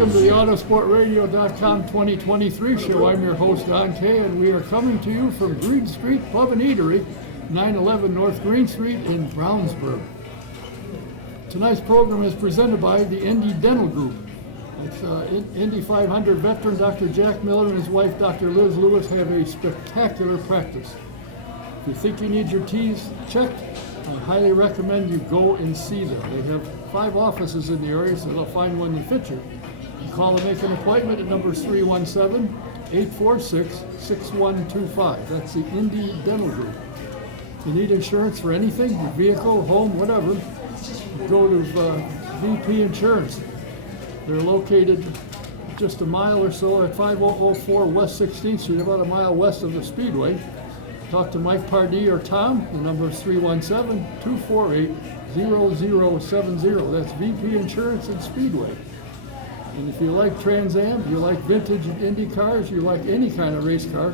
Welcome to the Autosportradio.com 2023 show. I'm your host, Don Kay, and we are coming to you from Green Street Pub and Eatery, 911 North Green Street in Brownsburg. Tonight's program is presented by the Indy Dental Group. It's Indy 500 veteran Dr. Jack Miller and his wife, Dr. Liz Lewis, have a spectacular practice. If you think you need your teeth checked, I highly recommend you go and see them. They have 5 offices in the area, so they'll find one that fits you. Call and make an appointment at number 317-846-6125. That's the Indy Dental Group. If you need insurance for anything, your vehicle, home, whatever, go to VP Insurance. They're located just a mile or so at 5004 West 16th Street, about a mile west of the Speedway. Talk to Mike Pardee or Tom. The number is 317-248-0070. That's VP Insurance and Speedway. And if you like Trans Am, you like vintage Indy cars, you like any kind of race car,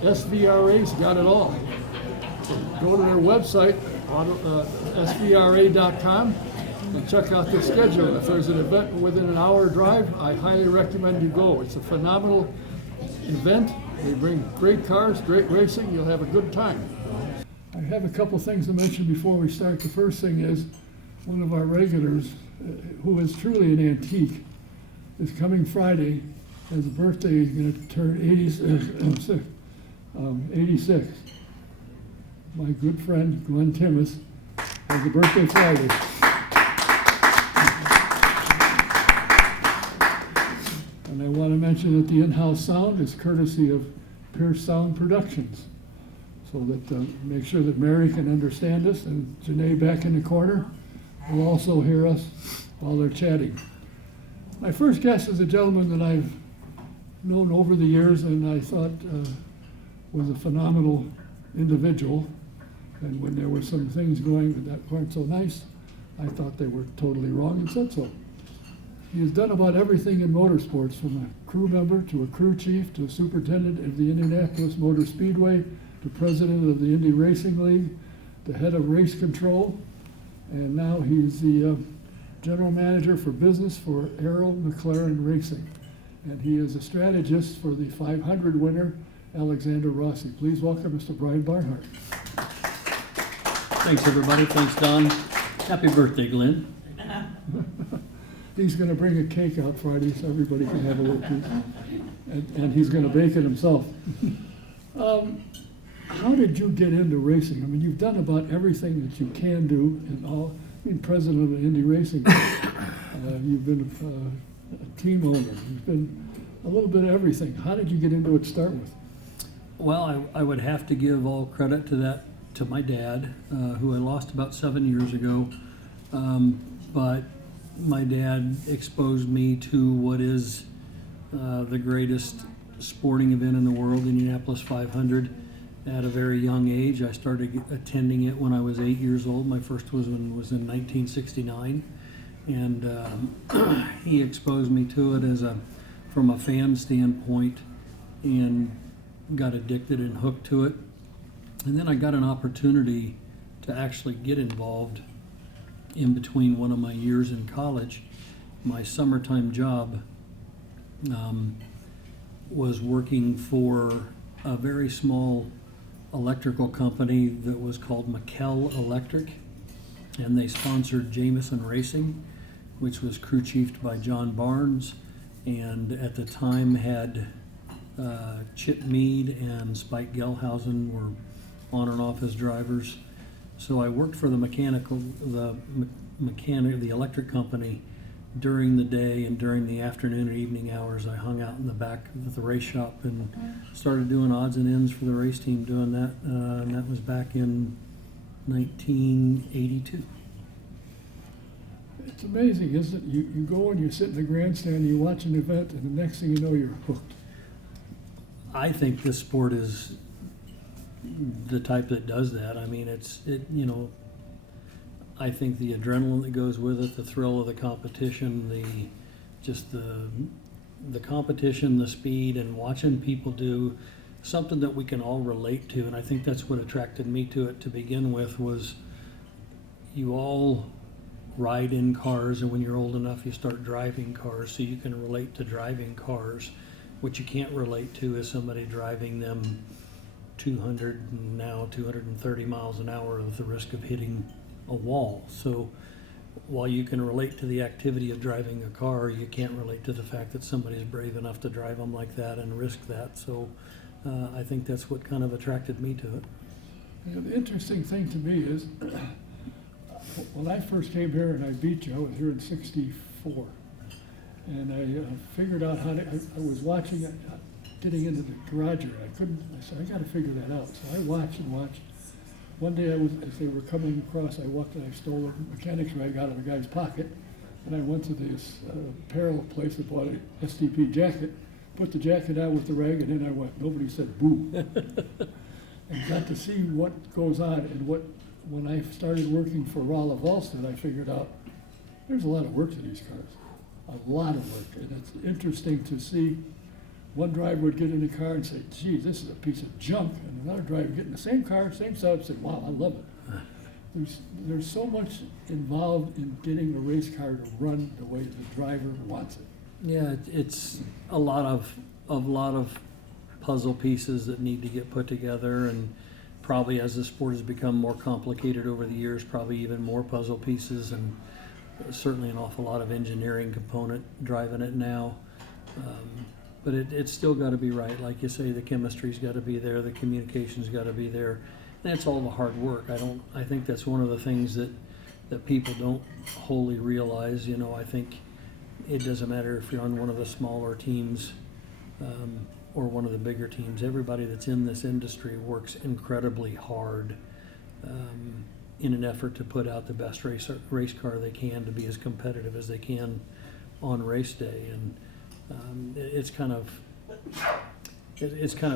SVRA's got it all. So go to their website, svra.com, and check out the schedule. If there's an event within an hour drive, I highly recommend you go. It's a phenomenal event. They bring great cars, great racing. You'll have a good time. I have a couple things to mention before we start. The first thing is one of our regulars, who is truly an antique, is coming Friday. Has a birthday. He's going to turn 86. My good friend Glenn Timmis has a birthday Friday. And I want to mention that the in-house sound is courtesy of Pierce Sound Productions, so that make sure that Mary can understand us, and Janae back in the corner will also hear us while they're chatting. My first guest is a gentleman that I've known over the years and I thought was a phenomenal individual, and when there were some things going that weren't so nice, I thought they were totally wrong and said so. He has done about everything in motorsports, from a crew member to a crew chief to a superintendent of the Indianapolis Motor Speedway to president of the Indy Racing League, the head of race control, and now he's the general manager for business for Arrow McLaren Racing. And he is a strategist for the 500 winner, Alexander Rossi. Please welcome Mr. Brian Barnhart. Thanks, everybody. Thanks, Don. Happy birthday, Glenn. He's going to bring a cake out Friday so everybody can have a little piece. And he's going to bake it himself. How did you get into racing? I mean, you've done about everything that you can do, and all. I mean, president of the Indy Racing. You've been a team owner. You've been a little bit of everything. How did you get into it to start with? Well, I would have to give all credit to my dad, who I lost about 7 years ago. But my dad exposed me to what is the greatest sporting event in the world, Indianapolis 500, at a very young age. I started attending it when I was 8 years old. My first was in 1969, and he exposed me to it from a fan standpoint, and got addicted and hooked to it. And then I got an opportunity to actually get involved in between one of my years in college. My summertime job was working for a very small electrical company that was called McKell Electric, and they sponsored Jameson Racing, which was crew chiefed by John Barnes, and at the time had Chip Meade and Spike Gelhausen were on and off as drivers. So I worked for the electric company during the day, and during the afternoon and evening hours I hung out in the back of the race shop and started doing odds and ends for the race team, doing that, and that was back in 1982. It's amazing, isn't it? You go and you sit in the grandstand and you watch an event, and the next thing you know, you're hooked. I think this sport is the type that does that. I mean, I think the adrenaline that goes with it, the thrill of the competition, the competition, the speed, and watching people do something that we can all relate to. And I think that's what attracted me to it to begin with, was you all ride in cars, and when you're old enough, you start driving cars, so you can relate to driving cars. What you can't relate to is somebody driving them 200 and now 230 miles an hour with the risk of hitting a wall. So while you can relate to the activity of driving a car, you can't relate to the fact that somebody's brave enough to drive them like that and risk that. So I think that's what kind of attracted me to it. The interesting thing to me is, when I first came here and I beat you, I was here in '64. And I figured out how to, I was watching it, getting into the garage area. I said, I got to figure that out. So I watched and watched. One day, as they were coming across, I walked and I stole a mechanic's rag out of a guy's pocket. And I went to this apparel place and bought an STP jacket, put the jacket on with the rag, and then I went, nobody said boo. And got to see what goes on. And when I started working for Rolla Volstead, I figured out there's a lot of work to these cars. A lot of work. And it's interesting to see one driver would get in the car and say, gee, this is a piece of junk. And another driver would get in the same car, same setup, say, wow, I love it. There's so much involved in getting a race car to run the way the driver wants it. Yeah, it's a lot of puzzle pieces that need to get put together, and probably as the sport has become more complicated over the years, probably even more puzzle pieces, and certainly an awful lot of engineering component driving it now. But it's still got to be right. Like you say, the chemistry's got to be there, the communication's got to be there, and it's all the hard work. I think that's one of the things that people don't wholly realize. You know, I think it doesn't matter if you're on one of the smaller teams or one of the bigger teams. Everybody that's in this industry works incredibly hard in an effort to put out the best race car they can, to be as competitive as they can on race day. And it's kind of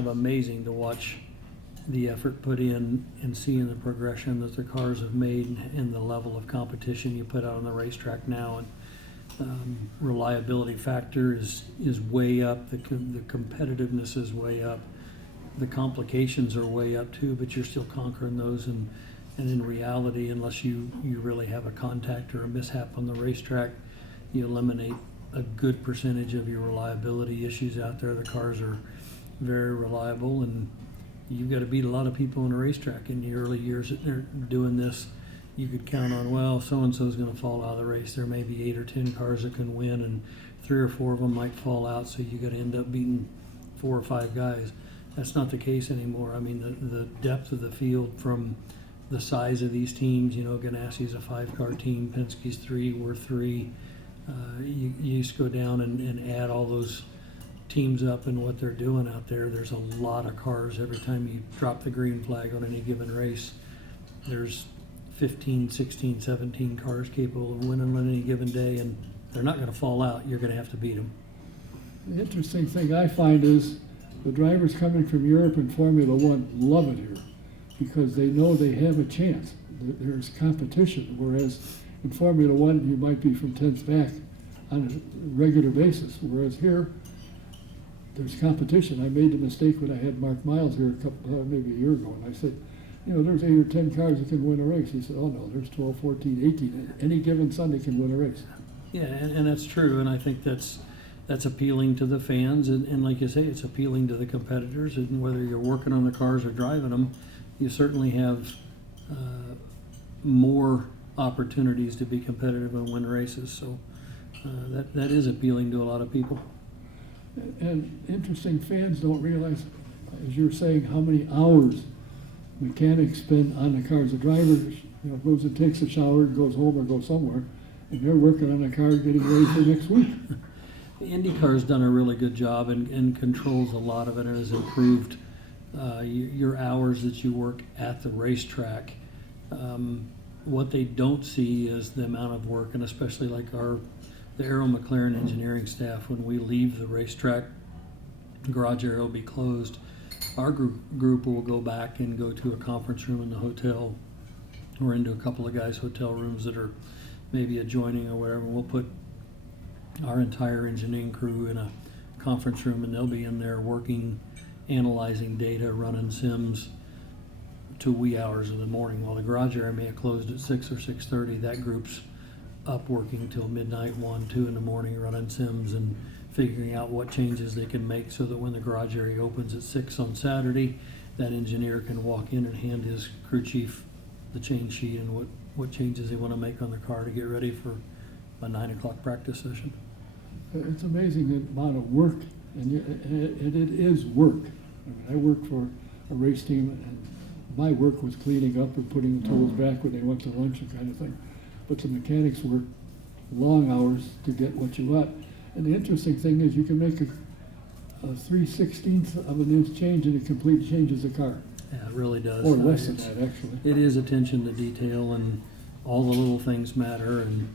amazing to watch the effort put in and seeing the progression that the cars have made and the level of competition you put out on the racetrack now. And reliability factor is way up. The competitiveness is way up. The complications are way up too, but you're still conquering those. And in reality, unless you really have a contact or a mishap on the racetrack, you eliminate a good percentage of your reliability issues out there. The cars are very reliable, and you've got to beat a lot of people on a racetrack. In the early years that they're doing this, you could count on, well, so-and-so's going to fall out of the race. There may be 8 or 10 cars that can win, and 3 or 4 of them might fall out, so you got to end up beating 4 or 5 guys. That's not the case anymore. I mean, the depth of the field from the size of these teams, you know, Ganassi's a 5-car team, Penske's 3, we're 3. You just go down and add all those teams up and what they're doing out there. There's a lot of cars. Every time you drop the green flag on any given race, there's 15, 16, 17 cars capable of winning on any given day, and they're not going to fall out. You're going to have to beat them. The interesting thing I find is the drivers coming from Europe in Formula One love it here because they know they have a chance. There's competition, whereas in Formula One you might be from 10th back on a regular basis, whereas here there's competition. I made the mistake when I had Mark Miles here maybe a year ago, and I said, you know, there's 8 or 10 cars that can win a race. He said, oh no, there's 12, 14, 18. Any given Sunday can win a race. Yeah, and that's true, and I think that's appealing to the fans, and like you say, it's appealing to the competitors, and whether you're working on the cars or driving them, you certainly have more opportunities to be competitive and win races, so that is appealing to a lot of people. And interesting, fans don't realize, as you're saying, how many hours mechanics spend on the cars. The driver, you know, goes and takes a shower, goes home or goes somewhere, and they're working on the car getting ready for next week. IndyCar's done a really good job and controls a lot of it and has improved your hours that you work at the racetrack. What they don't see is the amount of work, and especially like the Arrow McLaren engineering staff, when we leave the racetrack, the garage area will be closed. Our group will go back and go to a conference room in the hotel or into a couple of guys' hotel rooms that are maybe adjoining or whatever. We'll put our entire engineering crew in a conference room, and they'll be in there working, analyzing data, running sims to wee hours of the morning. While the garage area may have closed at 6 or 6:30, that group's up working till midnight, 1, 2 in the morning, running sims and figuring out what changes they can make so that when the garage area opens at 6 on Saturday, that engineer can walk in and hand his crew chief the change sheet and what changes they want to make on the car to get ready for a 9 o'clock practice session. It's amazing the amount of work, and it is work. I mean, I worked for a race team, and my work was cleaning up and putting the tools back when they went to lunch and kind of thing. But the mechanics work long hours to get what you want. And the interesting thing is you can make a 3/16 of an inch change and it completely changes the car. Yeah, it really does. Or less than that, actually. It is attention to detail, and all the little things matter, and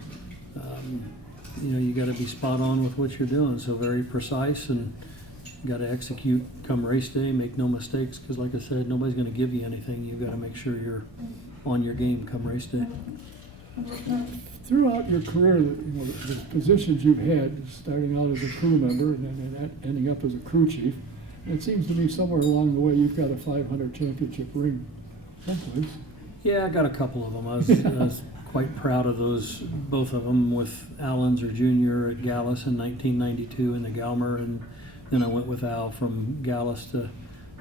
you got to be spot on with what you're doing. So very precise, and you got to execute come race day. Make no mistakes, because like I said, nobody's going to give you anything. You've got to make sure you're on your game come race day. Throughout your career, the positions you've had, starting out as a crew member and then ending up as a crew chief, it seems to me somewhere along the way you've got a 500 championship ring someplace. Yeah, I got a couple of them. I was quite proud of those, both of them, with Unser Jr. at Gallus in 1992 in the Galmer, and then I went with Al from Gallus to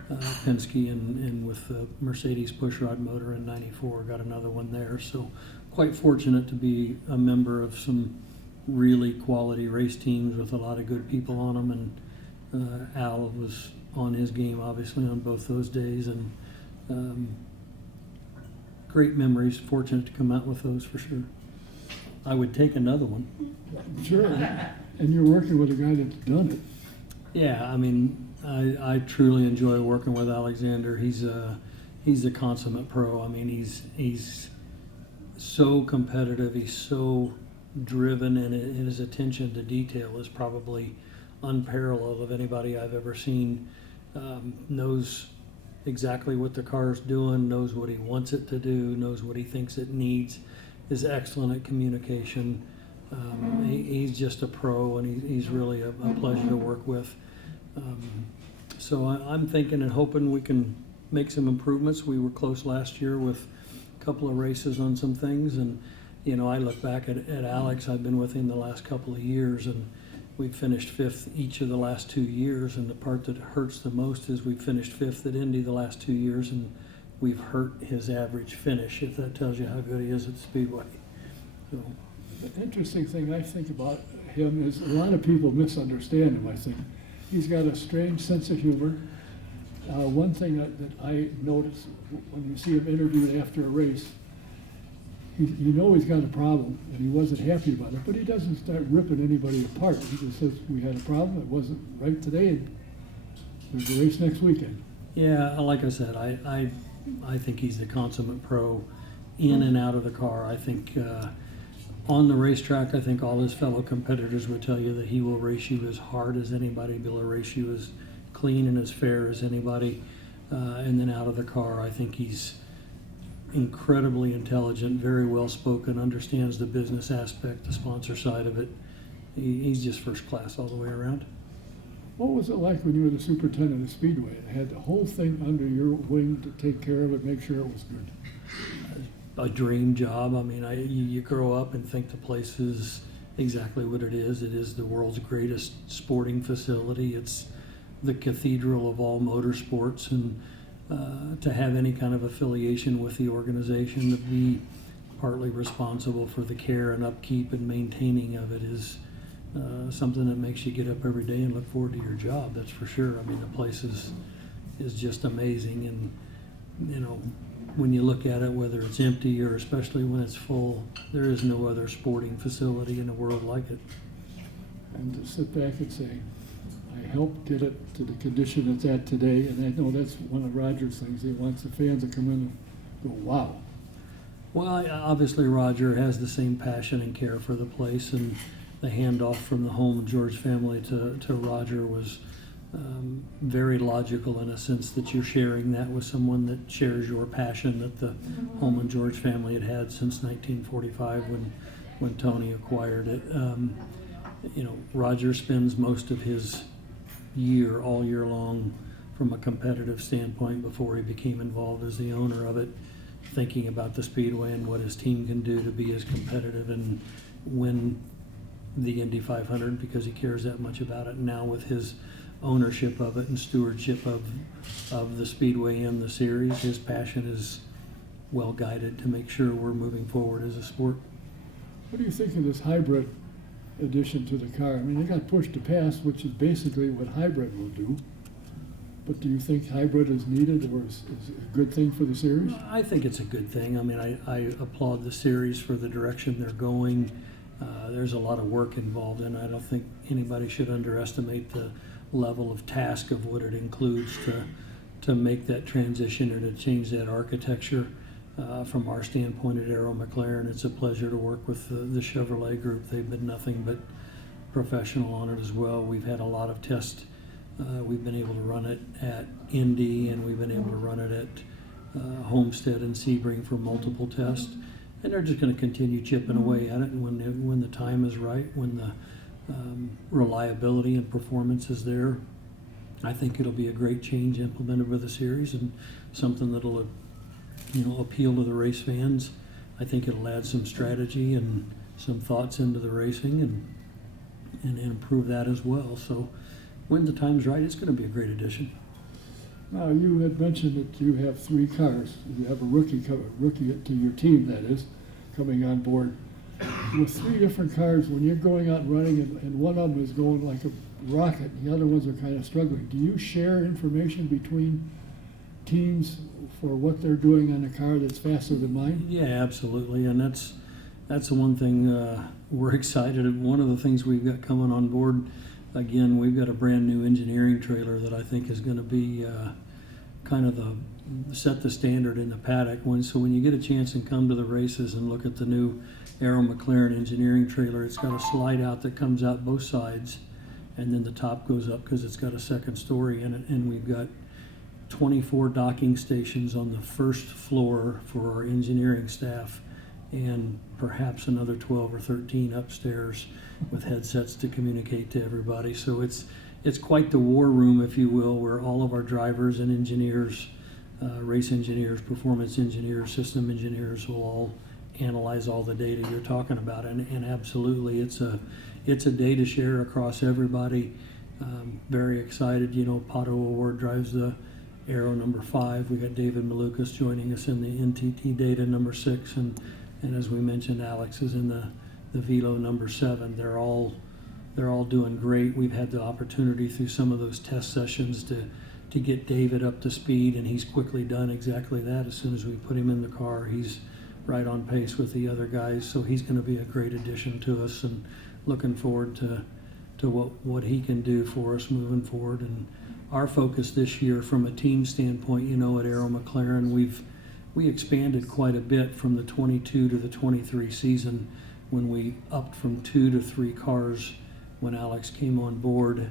Penske and with the Mercedes pushrod motor in '94. Got another one there. So quite fortunate to be a member of some really quality race teams with a lot of good people on them, and Al was on his game obviously on both those days, and great memories. Fortunate to come out with those for sure. I would take another one. Sure, and you're working with a guy that's done it. Yeah, I mean, I truly enjoy working with Alexander. He's a consummate pro. I mean, he's so competitive. He's so driven, and his attention to detail is probably unparalleled of anybody I've ever seen. Knows exactly what the car's doing, knows what he wants it to do, knows what he thinks it needs, is excellent at communication. He's just a pro, and he's really a pleasure to work with. So I'm thinking and hoping we can make some improvements. We were close last year with a couple of races on some things, and I look back at Alex. I've been with him the last couple of years, and we've finished fifth each of the last 2 years, and the part that hurts the most is we've finished fifth at Indy the last 2 years, and we've hurt his average finish, if that tells you how good he is at Speedway. So. The interesting thing I think about him is a lot of people misunderstand him, I think. He's got a strange sense of humor. One thing that I notice when you see him interviewed after a race, you know he's got a problem and he wasn't happy about it, but he doesn't start ripping anybody apart. He just says, we had a problem, it wasn't right today, and there's a race next weekend. Yeah, like I said, I think he's the consummate pro in and out of the car. I think on the racetrack, I think all his fellow competitors would tell you that he will race you as hard as anybody, he'll race you as clean and as fair as anybody. And then out of the car, I think he's incredibly intelligent, very well spoken, understands the business aspect, the sponsor side of it. He's just first class all the way around. What was it like when you were the superintendent of Speedway and had the whole thing under your wing to take care of it, make sure it was good? A dream job. I mean, you grow up and think the place is exactly what it is. It is the world's greatest sporting facility. It's the cathedral of all motorsports, and to have any kind of affiliation with the organization, to be partly responsible for the care and upkeep and maintaining of it is something that makes you get up every day and look forward to your job, that's for sure. I mean, the place is just amazing, and when you look at it, whether it's empty or especially when it's full, there is no other sporting facility in the world like it. And to sit back and say, I helped get it to the condition it's at today, and I know that's one of Roger's things. He wants the fans to come in and go, wow. Well, obviously Roger has the same passion and care for the place, and the handoff from the Holman George family to Roger was very logical, in a sense that you're sharing that with someone that shares your passion that the Holman George family had since 1945 when Tony acquired it. Roger spends most of his year, all year long, from a competitive standpoint before he became involved as the owner of it, thinking about the Speedway and what his team can do to be as competitive and win the Indy 500 because he cares that much about it. Now with his ownership of it and stewardship of the Speedway and the series, his passion is well guided to make sure we're moving forward as a sport. What do you think of this hybrid addition to the car? I mean, they got pushed to pass, which is basically what hybrid will do. But do you think hybrid is needed, or is a good thing for the series? I think it's a good thing. I mean, I applaud the series for the direction they're going. There's a lot of work involved, and I don't think anybody should underestimate the level of task of what it includes to make that transition or to change that architecture. From our standpoint at Arrow McLaren, it's a pleasure to work with the Chevrolet group. They've been nothing but professional on it as well. We've had a lot of tests. We've been able to run it at Indy, and we've been able to run it at Homestead and Sebring for multiple tests. And they're just going to continue chipping away at it. And when the time is right, when the reliability and performance is there, I think it'll be a great change implemented with the series and something that'll appeal to the race fans. I think it'll add some strategy and some thoughts into the racing and improve that as well. So when the time's right, it's going to be a great addition. Now, you had mentioned that you have 3 cars. You have a rookie to your team, that is, coming on board. With 3 different cars, when you're going out and running and one of them is going like a rocket and the other ones are kind of struggling, do you share information between teams for what they're doing on a car that's faster than mine? Yeah, absolutely, and that's the one thing we're excited. One of the things we've got coming on board, again, we've got a brand new engineering trailer that I think is going to be kind of set the standard in the paddock. So when you get a chance and come to the races and look at the new Arrow McLaren engineering trailer, it's got a slide out that comes out both sides, and then the top goes up because it's got a second story in it, and we've got 24 docking stations on the first floor for our engineering staff, and perhaps another 12 or 13 upstairs with headsets to communicate to everybody. So it's quite the war room, if you will, where all of our drivers and engineers, race engineers, performance engineers, system engineers will all analyze all the data you're talking about. And absolutely, it's a data share across everybody. Very excited. Pato Award drives the Arrow number 5. We got David Malukas joining us in the NTT data number 6, and as we mentioned, Alex is in the Velo number 7. They're all doing great. We've had the opportunity through some of those test sessions to get David up to speed, and he's quickly done exactly that. As soon as we put him in the car, he's right on pace with the other guys. So he's going to be a great addition to us, and looking forward to what he can do for us moving forward. And our focus this year from a team standpoint, at Arrow McLaren, we expanded quite a bit from the 22 to the 23 season when we upped from 2 to 3 cars when Alex came on board.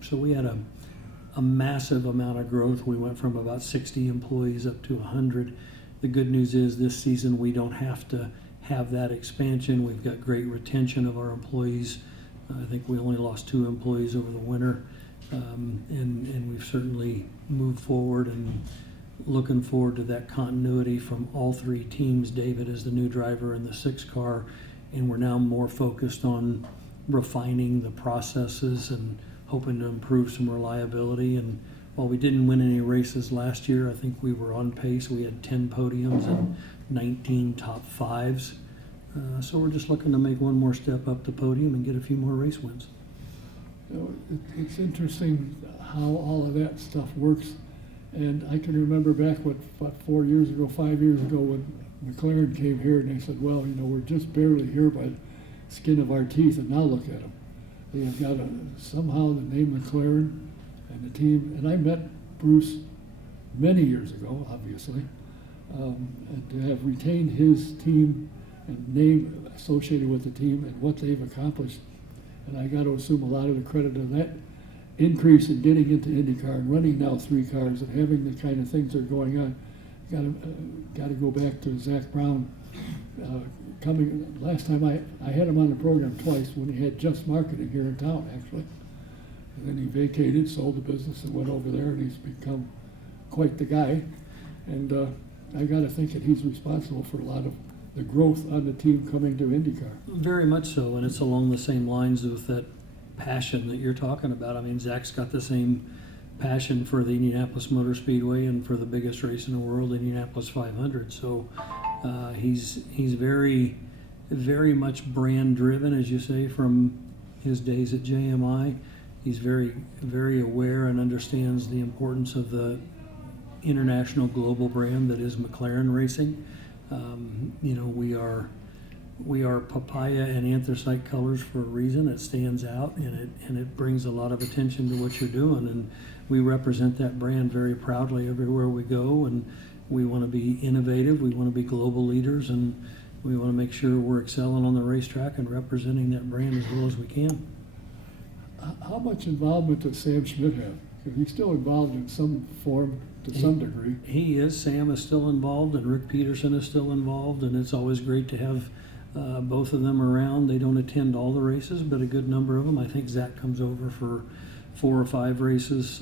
So we had a massive amount of growth. We went from about 60 employees up to 100. The good news is this season we don't have to have that expansion. We've got great retention of our employees. I think we only lost 2 employees over the winter. And we've certainly moved forward and looking forward to that continuity from all 3 teams. David is the new driver in the 6 car, and we're now more focused on refining the processes and hoping to improve some reliability. And while we didn't win any races last year, I think we were on pace. We had 10 podiums and 19 top 5s. So we're just looking to make one more step up the podium and get a few more race wins. It's interesting how all of that stuff works. And I can remember back, 5 years ago, when McLaren came here, and they said, well, we're just barely here by the skin of our teeth, and now look at them. They have got somehow the name McLaren and the team. And I met Bruce many years ago, obviously, and to have retained his team and name associated with the team and what they've accomplished. And I got to assume a lot of the credit of that increase in getting into IndyCar and running now 3 cars and having the kind of things that are going on. Got to go back to Zach Brown. Coming last time I had him on the program twice when he had just marketing here in town, actually. And then he vacated, sold the business, and went over there, and he's become quite the guy. And I got to think that he's responsible for a lot of the growth on the team coming to IndyCar. Very much so, and it's along the same lines of that passion that you're talking about. I mean, Zach's got the same passion for the Indianapolis Motor Speedway and for the biggest race in the world, Indianapolis 500. So he's very, very much brand driven, as you say, from his days at JMI. He's very, very aware and understands the importance of the international global brand that is McLaren Racing. You know, we are papaya and anthracite colors for a reason. It stands out, and it brings a lot of attention to what you're doing, and we represent that brand very proudly everywhere we go. And we want to be innovative, we want to be global leaders, and we want to make sure we're excelling on the racetrack and representing that brand as well as we can. How much involvement does Sam Schmidt have? Because he's still involved in some form to some degree. He is. Sam is still involved, and Rick Peterson is still involved, and it's always great to have both of them around. They don't attend all the races, but a good number of them. I think Zach comes over for 4 or 5 races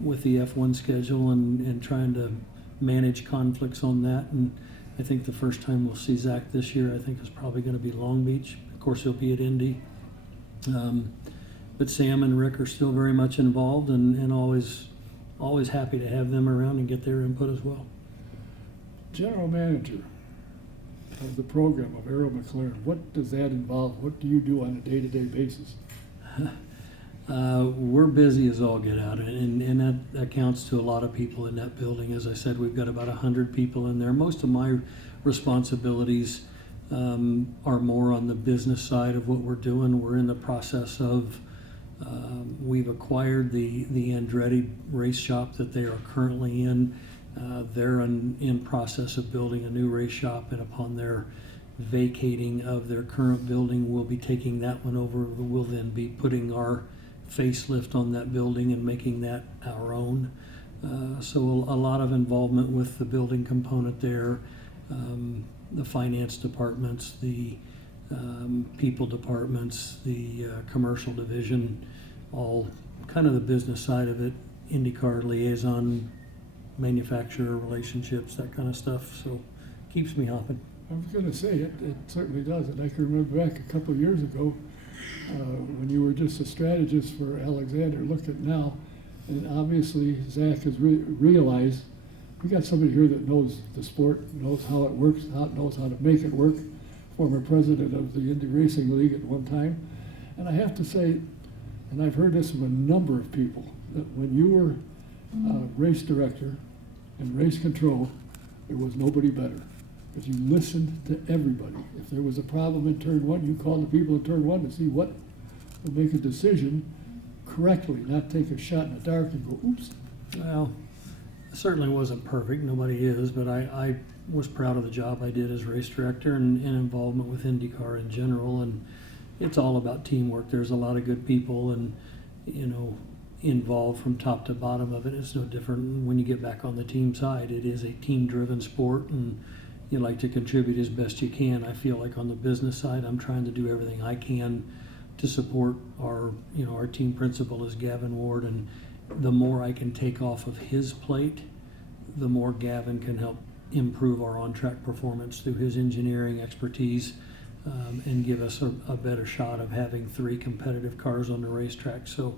with the F1 schedule and trying to manage conflicts on that. And I think the first time we'll see Zach this year, I think, is probably going to be Long Beach. Of course, he'll be at Indy. But Sam and Rick are still very much involved, and always happy to have them around and get their input as well. General manager of the program of Arrow McLaren, what does that involve? What do you do on a day-to-day basis? We're busy as all get out, and that accounts to a lot of people in that building. As I said, we've got about 100 people in there. Most of my responsibilities are more on the business side of what we're doing. We're in the process of we've acquired the Andretti race shop that they are currently in. They're in process of building a new race shop, and upon their vacating of their current building, we'll be taking that one over. We'll then be putting our facelift on that building and making that our own. So a lot of involvement with the building component there, the finance departments, the people departments, the commercial division, all kind of the business side of it, IndyCar liaison, manufacturer relationships, that kind of stuff. So keeps me hopping. I was going to say, it certainly does. And I can remember back a couple of years ago when you were just a strategist for Alexander. Look at now, and obviously Zach has realized we got somebody here that knows the sport, knows how it works, knows how to make it work. Former president of the Indy Racing League at one time. And I have to say, and I've heard this from a number of people, that when you were race director and race control, there was nobody better. Because you listened to everybody. If there was a problem in turn one, you called the people in turn one to see what would make a decision correctly, not take a shot in the dark and go, oops. Well, it certainly wasn't perfect. Nobody is, but I was proud of the job I did as race director and involvement with IndyCar in general. And it's all about teamwork. There's a lot of good people, and involved from top to bottom of it. It's no different when you get back on the team side. It is a team-driven sport, and you like to contribute as best you can. I feel like on the business side, I'm trying to do everything I can to support our team principal is Gavin Ward, and the more I can take off of his plate, the more Gavin can help improve our on-track performance through his engineering expertise, and give us a better shot of having 3 competitive cars on the racetrack. So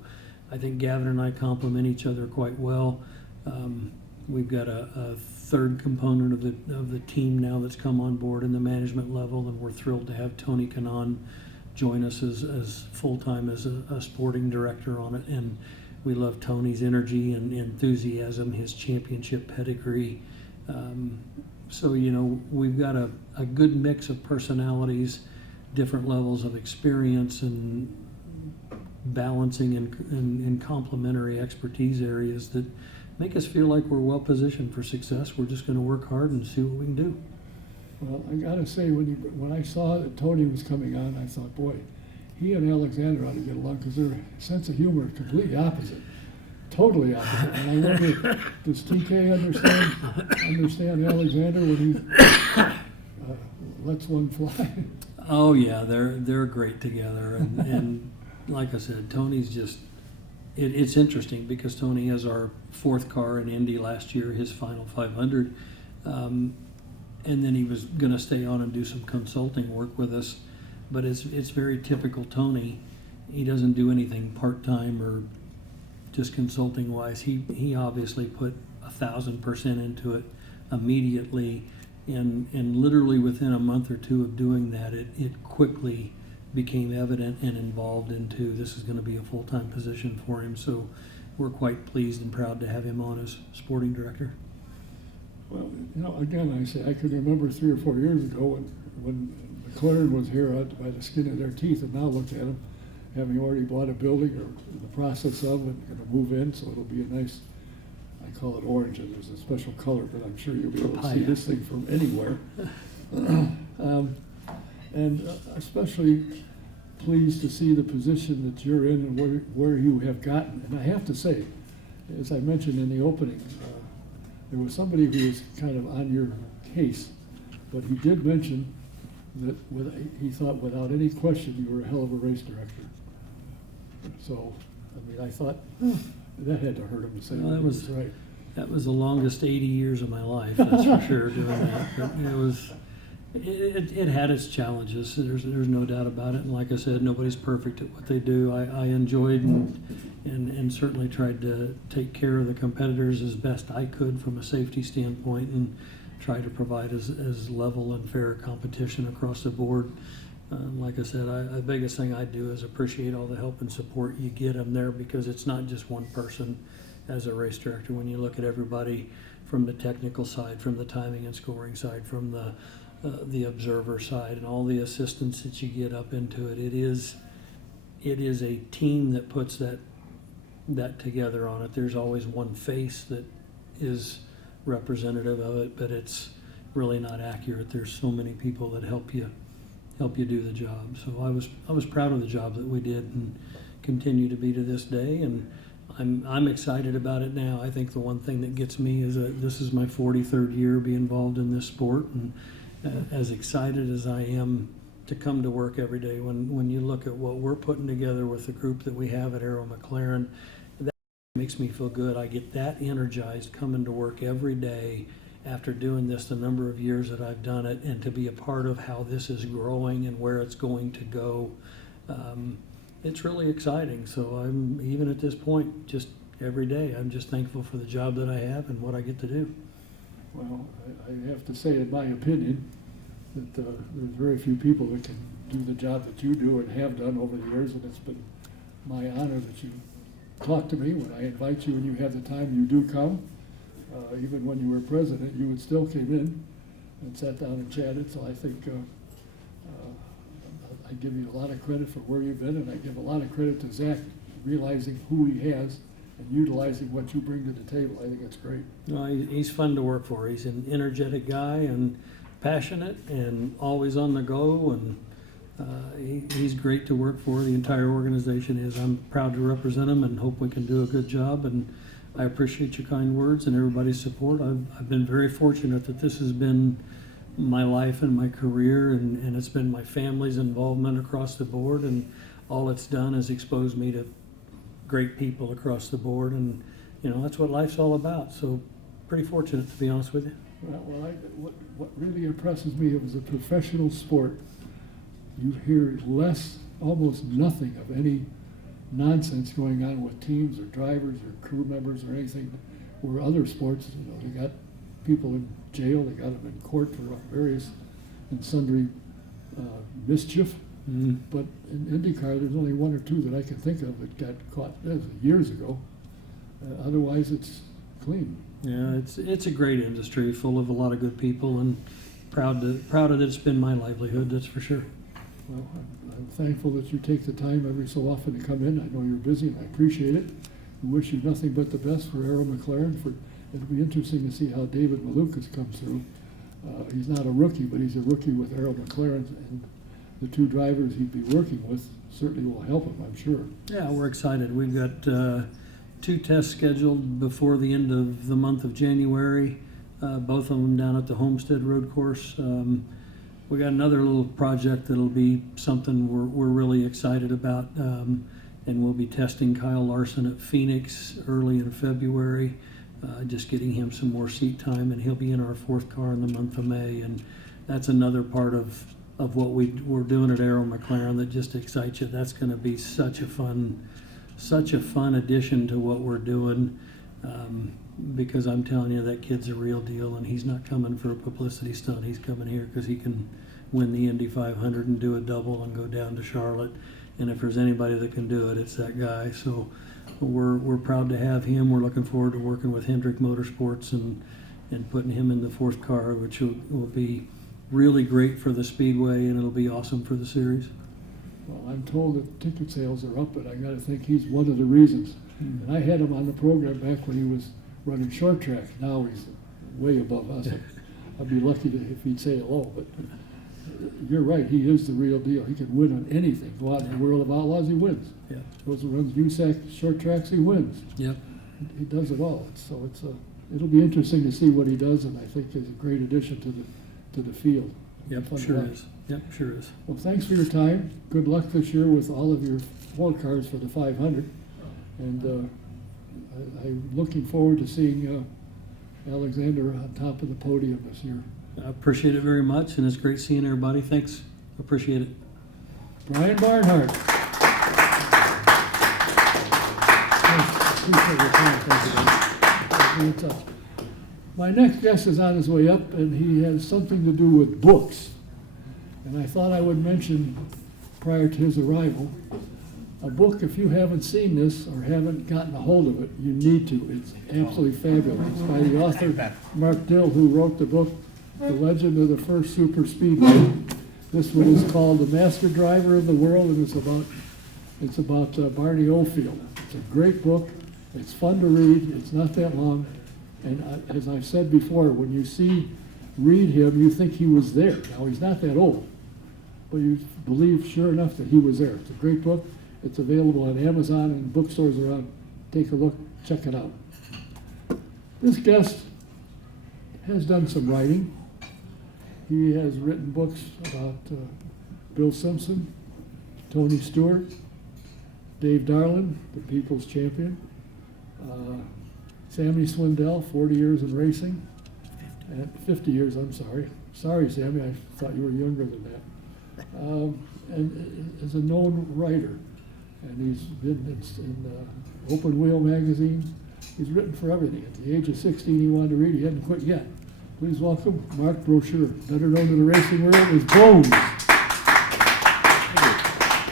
I think Gavin and I complement each other quite well. We've got a third component of the team now that's come on board in the management level, and we're thrilled to have Tony Kanaan join us as full-time as a sporting director on it. And we love Tony's energy and enthusiasm, his championship pedigree. So we've got a good mix of personalities, different levels of experience, and balancing and complementary expertise areas that make us feel like we're well positioned for success. We're just going to work hard and see what we can do. Well, I got to say, when I saw that Tony was coming on, I thought, boy, he and Alexander ought to get along, because their sense of humor is completely opposite. Totally opposite. And I wonder, does TK understand Alexander when he lets one fly? Oh yeah, they're great together, and like I said, Tony's just. It's interesting because Tony has our 4th car in Indy last year, his final 500. and then he was going to stay on and do some consulting work with us. But it's very typical Tony. He doesn't do anything part-time or just consulting wise. He obviously put 1,000% into it immediately, and literally within a month or two of doing that, it quickly became evident and involved into this is going to be a full-time position for him. So we're quite pleased and proud to have him on as sporting director. Well, again, I say I could remember 3 or 4 years ago when McLaren was here by the skin of their teeth, and now look at them, having already bought a building or in the process of and going to move in, so it'll be a nice, I call it orange, and there's a special color, but I'm sure you'll be able to see this thing from anywhere. And especially pleased to see the position that you're in and where you have gotten. And I have to say, as I mentioned in the opening, there was somebody who was kind of on your case, but he did mention that he thought without any question you were a hell of a race director. So, I mean, I thought that had to hurt him to say Well, that was right. That was the longest 80 years of my life, that's for sure, doing that. But it had its challenges. There's no doubt about it. And like I said, nobody's perfect at what they do. I enjoyed and certainly tried to take care of the competitors as best I could from a safety standpoint, and try to provide as level and fair competition across the board. Like I said, the biggest thing I do is appreciate all the help and support you get them there, because it's not just one person as a race director. When you look at everybody from the technical side, from the timing and scoring side, from the observer side, and all the assistants that you get up into it, it is a team that puts that together on it. There's always one face that is representative of it, but it's really not accurate. There's so many people that help you do the job. So I was proud of the job that we did and continue to be to this day, and I'm excited about it now. I think the one thing that gets me is that this is my 43rd year being involved in this sport, and as excited as I am to come to work every day, when you look at what we're putting together with the group that we have at Arrow McLaren, that makes me feel good. I get that energized coming to work every day after doing this the number of years that I've done it, and to be a part of how this is growing and where it's going to go. It's really exciting. So I'm, even at this point, just every day, I'm just thankful for the job that I have and what I get to do. Well, I have to say, in my opinion, that there's very few people that can do the job that you do and have done over the years, and it's been my honor that you talk to me when I invite you and you have the time. You do come. Even when you were president, you would still came in and sat down and chatted. So I think I give you a lot of credit for where you've been, and I give a lot of credit to Zach realizing who he has and utilizing what you bring to the table. I think it's great. No, he's fun to work for. He's an energetic guy and passionate and always on the go, and he's great to work for. The entire organization is. I'm proud to represent him and hope we can do a good job, and I appreciate your kind words and everybody's support. I've been very fortunate that this has been my life and my career, and it's been my family's involvement across the board, and all it's done is expose me to great people across the board, and that's what life's all about. So pretty fortunate, to be honest with you. Well, what really impresses me is a professional sport. You hear almost nothing of any nonsense going on with teams or drivers or crew members or anything. Where other sports, they got people in jail, they got them in court for various and sundry mischief. Mm-hmm. But in IndyCar, there's only one or two that I can think of that got caught years ago. Otherwise, it's clean. Yeah, it's a great industry, full of a lot of good people, and proud that it's been my livelihood. That's for sure. Well, I'm thankful that you take the time every so often to come in. I know you're busy, and I appreciate it. We wish you nothing but the best for Arrow McLaren. It'll be interesting to see how David Malukas comes through. He's not a rookie, but he's a rookie with Arrow McLaren, and the two drivers he'd be working with certainly will help him, I'm sure. Yeah, we're excited. We've got 2 tests scheduled before the end of the month of January, both of them down at the Homestead Road Course. We got another little project that'll be something we're really excited about, and we'll be testing Kyle Larson at Phoenix early in February. just getting him some more seat time, and he'll be in our 4th car in the month of May. And that's another part of what we're doing at Arrow McLaren that just excites you. That's going to be such a fun addition to what we're doing, because I'm telling you, that kid's a real deal, and he's not coming for a publicity stunt. He's coming here because he can win the Indy 500 and do a double and go down to Charlotte. And if there's anybody that can do it, it's that guy. So we're proud to have him. We're looking forward to working with Hendrick Motorsports and putting him in the 4th car, which will be really great for the Speedway, and it'll be awesome for the series. Well, I'm told that ticket sales are up, but I gotta think he's one of the reasons. And I had him on the program back when he was running short track. Now he's way above us. I'd be lucky if he'd say hello, but you're right, he is the real deal. He can win on anything. Go out in the world of outlaws, he wins. Yeah. Goes and runs USAC short tracks, he wins. Yep. He does it all. It'll be interesting to see what he does, and I think is a great addition to the field. Yep, Fun to sure watch. is. Yep, sure is. Well, thanks for your time. Good luck this year with all of your 4 cars for the 500. And I'm looking forward to seeing Alexander on top of the podium this year. I appreciate it very much, and it's great seeing everybody. Thanks. Appreciate it. Brian Barnhart. Appreciate your time. Thank you. Be in touch. My next guest is on his way up, and he has something to do with books. And I thought I would mention, prior to his arrival, a book. If you haven't seen this or haven't gotten a hold of it, you need to. It's absolutely fabulous. It's by the author, Mark Dill, who wrote the book, The Legend of the First Super Speedway. This one is called The Master Driver of the World, and it's about Barney Oldfield. It's a great book. It's fun to read. It's not that long. And as I've said before, when you read him, you think he was there. Now, he's not that old, but you believe sure enough that he was there. It's a great book. It's available on Amazon and bookstores around. Take a look, check it out. This guest has done some writing. He has written books about Bill Simpson, Tony Stewart, Dave Darland, the People's Champion, Sammy Swindell, 40 years in racing, 50 years, I'm sorry. Sorry, Sammy, I thought you were younger than that. And is a known writer. And he's been in Open Wheel magazine. He's written for everything. At the age of 16, he wanted to read. He hadn't quit yet. Please welcome Mark Bourcier, better known to the racing world as Bones.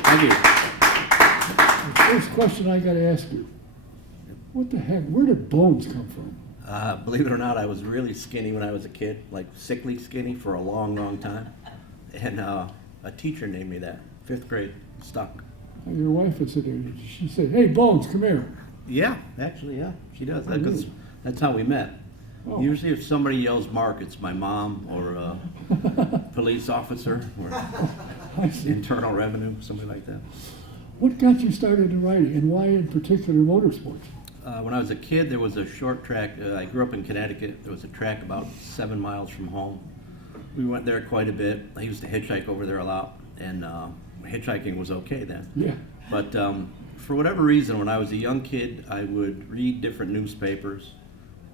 Thank you. The first question I got to ask you, what the heck, where did Bones come from? Believe it or not, I was really skinny when I was a kid, like sickly skinny for a long, long time. And a teacher named me that, 5th grade, stuck. Your wife is sitting there. She said, "Hey, Bones, come here." Yeah, actually, yeah, she does. Oh, really? That's how we met. Oh. Usually if somebody yells Mark, it's my mom or a police officer or I see. internal revenue, somebody like that. What got you started in writing, and why in particular motorsports? When I was a kid, there was a short track. I grew up in Connecticut. There was a track about 7 miles from home. We went there quite a bit. I used to hitchhike over there a lot, and hitchhiking was okay then. Yeah. But for whatever reason, when I was a young kid, I would read different newspapers,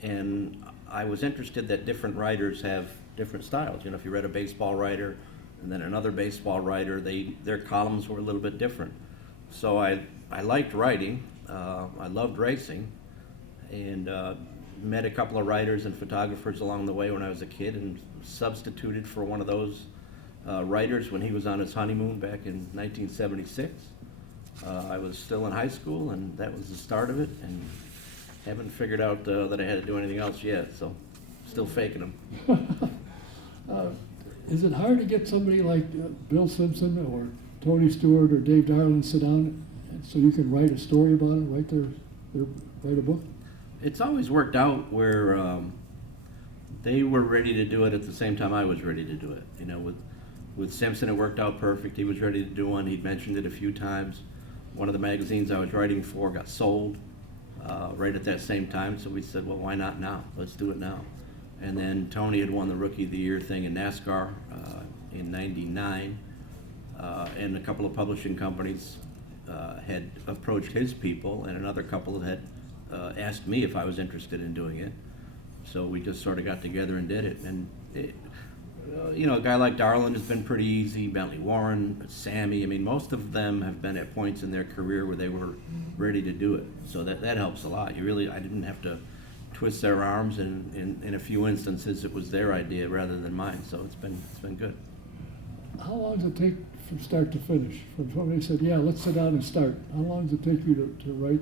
and I was interested that different writers have different styles. You know, if you read a baseball writer and then another baseball writer, their columns were a little bit different. So I liked writing. I loved racing, and met a couple of writers and photographers along the way when I was a kid, and substituted for one of those writers when he was on his honeymoon back in 1976. I was still in high school, and that was the start of it, and haven't figured out that I had to do anything else yet, so still faking them. Is it hard to get somebody like Bill Simpson or Tony Stewart or Dave Darland to sit down so you can write a story about it, write a book? It's always worked out where they were ready to do it at the same time I was ready to do it. You know, with Simpson, it worked out perfect. He was ready to do one. He'd mentioned it a few times. One of the magazines I was writing for got sold right at that same time, so we said, well, why not now? Let's do it now. And then Tony had won the Rookie of the Year thing in NASCAR in '99, and a couple of publishing companies had approached his people, and another couple had asked me if I was interested in doing it. So we just sort of got together and did it. And a guy like Darlin has been pretty easy. Bentley Warren, Sammy. I mean, most of them have been at points in their career where they were ready to do it. So that helps a lot. I didn't have to twist their arms, and in a few instances it was their idea rather than mine. So it's been good. How long does it take from start to finish? From somebody said, yeah, let's sit down and start. How long does it take you to write?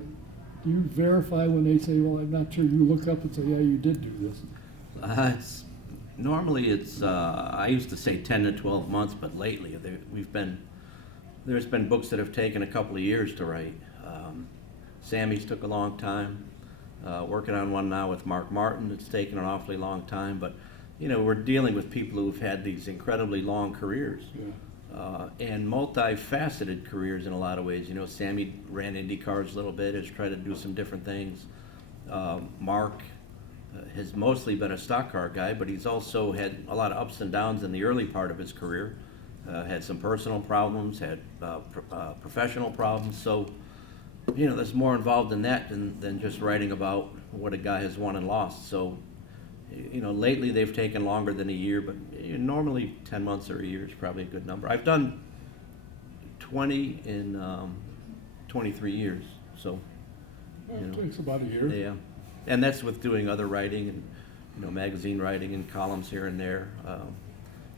Do you verify when they say, well, I'm not sure? You look up and say, yeah, you did do this. Normally I used to say 10 to 12 months, but lately there's been books that have taken a couple of years to write. Sammy's took a long time. Working on one now with Mark Martin, it's taken an awfully long time, but we're dealing with people who've had these incredibly long careers. Yeah. And multifaceted careers in a lot of ways. Sammy ran IndyCars a little bit, has tried to do some different things. Mark has mostly been a stock car guy, but he's also had a lot of ups and downs in the early part of his career. Had some personal problems, had professional problems. So, there's more involved in that than just writing about what a guy has won and lost. So, lately they've taken longer than a year, but normally 10 months or a year is probably a good number. I've done 20 in 23 years, so. It takes about a year. Yeah, and that's with doing other writing and, magazine writing and columns here and there.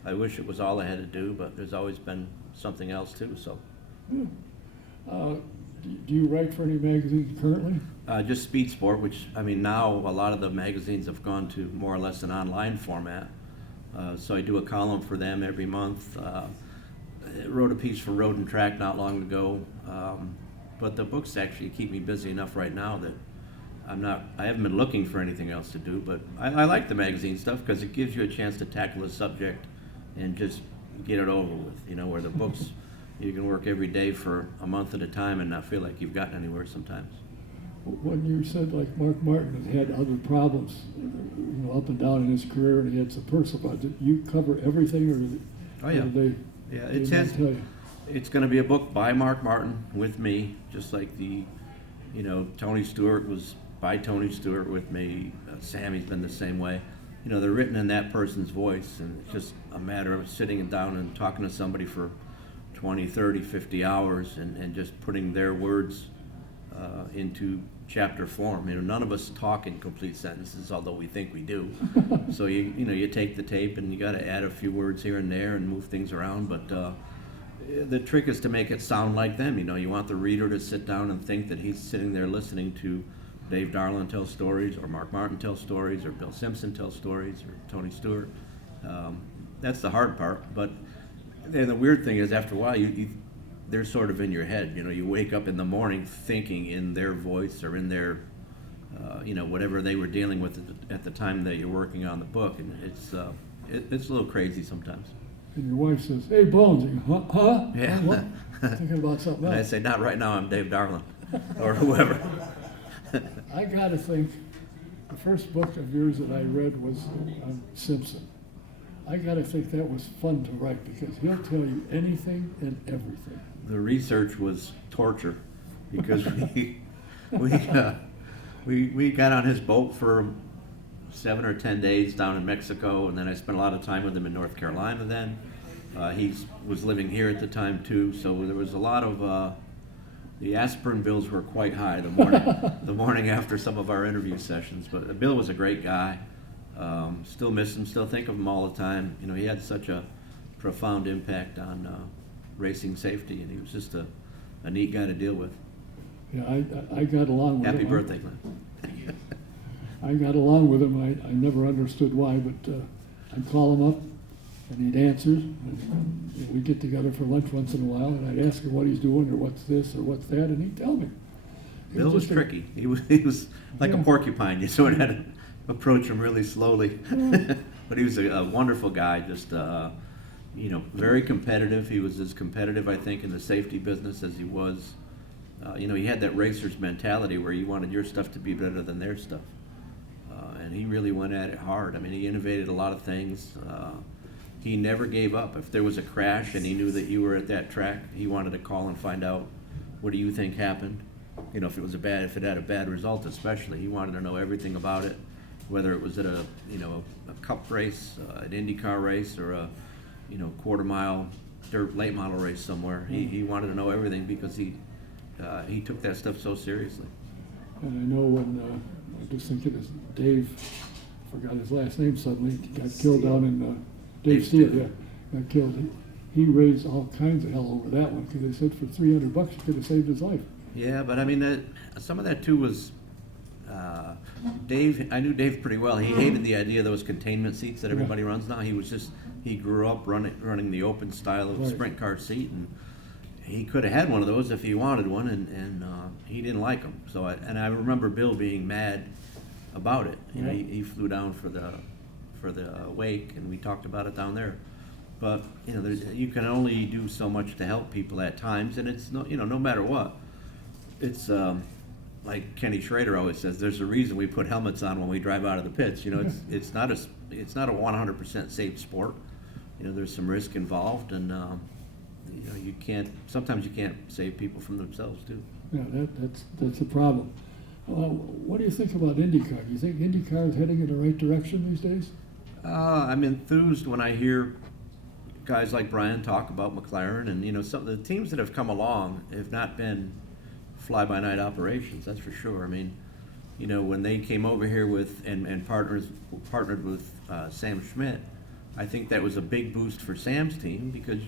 I wish it was all I had to do, but there's always been something else too, so. Do you write for any magazines currently? Just Speed Sport, which, now a lot of the magazines have gone to more or less an online format. So I do a column for them every month. I wrote a piece for Road and Track not long ago. But the books actually keep me busy enough right now that I haven't been looking for anything else to do, but I like the magazine stuff because it gives you a chance to tackle a subject and just get it over with, where the books, you can work every day for a month at a time and not feel like you've gotten anywhere sometimes. When you said like Mark Martin has had other problems, up and down in his career, and he had some personal problems, did you cover everything, or Oh yeah, or did yeah. they It not says tell you? it's going to be a book by Mark Martin with me, just like Tony Stewart was by Tony Stewart with me. Sammy's been the same way. They're written in that person's voice, and it's just a matter of sitting down and talking to somebody for 20, 30, 50 hours and just putting their words into chapter form. None of us talk in complete sentences, although we think we do. So you take the tape and you got to add a few words here and there and move things around. But the trick is to make it sound like them. You want the reader to sit down and think that he's sitting there listening to Dave Darlin tell stories, or Mark Martin tell stories, or Bill Simpson tell stories, or Tony Stewart. That's the hard part. But and the weird thing is, after a while, they're sort of in your head. You wake up in the morning thinking in their voice or in their, whatever they were dealing with at the time that you're working on the book, and it's a little crazy sometimes. And your wife says, "Hey, Bones," you go, huh? Yeah. What? Thinking about something And I else. say, not right now. I'm Dave Darlin, or whoever. I got to think the first book of yours that I read was on Simpson. I got to think that was fun to write because he'll tell you anything and everything. The research was torture because we got on his boat for 7 or 10 days down in Mexico, and then I spent a lot of time with him in North Carolina then. He was living here at the time too, so there was a lot of the aspirin bills were quite high the morning after some of our interview sessions. But Bill was a great guy. Still miss him, still think of him all the time. He had such a profound impact on racing safety, and he was just a neat guy to deal with. Yeah, I got along with him. Happy birthday, Glenn. I got along with him. I never understood why, but I'd call him up, and he'd answer. And we'd get together for lunch once in a while, and I'd ask him what he's doing, or what's this, or what's that, and he'd tell me. Bill was tricky. He was like a porcupine. You sort of had to approach him really slowly. But he was a wonderful guy, just very competitive. He was as competitive, I think, in the safety business as he was. He had that racer's mentality where you wanted your stuff to be better than their stuff. And he really went at it hard. He innovated a lot of things. He never gave up. If there was a crash and he knew that you were at that track, he wanted to call and find out, what do you think happened? if it had a bad result, especially. He wanted to know everything about it, whether it was at a cup race, an IndyCar race, or a, quarter mile dirt late model race somewhere. He wanted to know everything because he took that stuff so seriously. And I know when, I just think it is Dave, forgot his last name suddenly, he got killed down in, Dave Steele, yeah, got killed. He raised all kinds of hell over that one because they said for $300 he could have saved his life. Yeah, but I mean, some of that too was Dave. I knew Dave pretty well. He hated the idea of those containment seats that everybody runs now. He grew up running the open style of sprint car seat, and he could have had one of those if he wanted one, and he didn't like them. So I remember Bill being mad about it. He flew down for the wake, and we talked about it down there. But you can only do so much to help people at times, and it's no matter what. It's like Kenny Schrader always says, there's a reason we put helmets on when we drive out of the pits. It's not a 100% safe sport. There's some risk involved, and sometimes you can't save people from themselves too. Yeah, that's a problem. What do you think about IndyCar? Do you think IndyCar is heading in the right direction these days? I'm enthused when I hear guys like Brian talk about McLaren, and some of the teams that have come along have not been fly-by-night operations, that's for sure. I mean, when they came over here and partnered with Sam Schmidt, I think that was a big boost for Sam's team because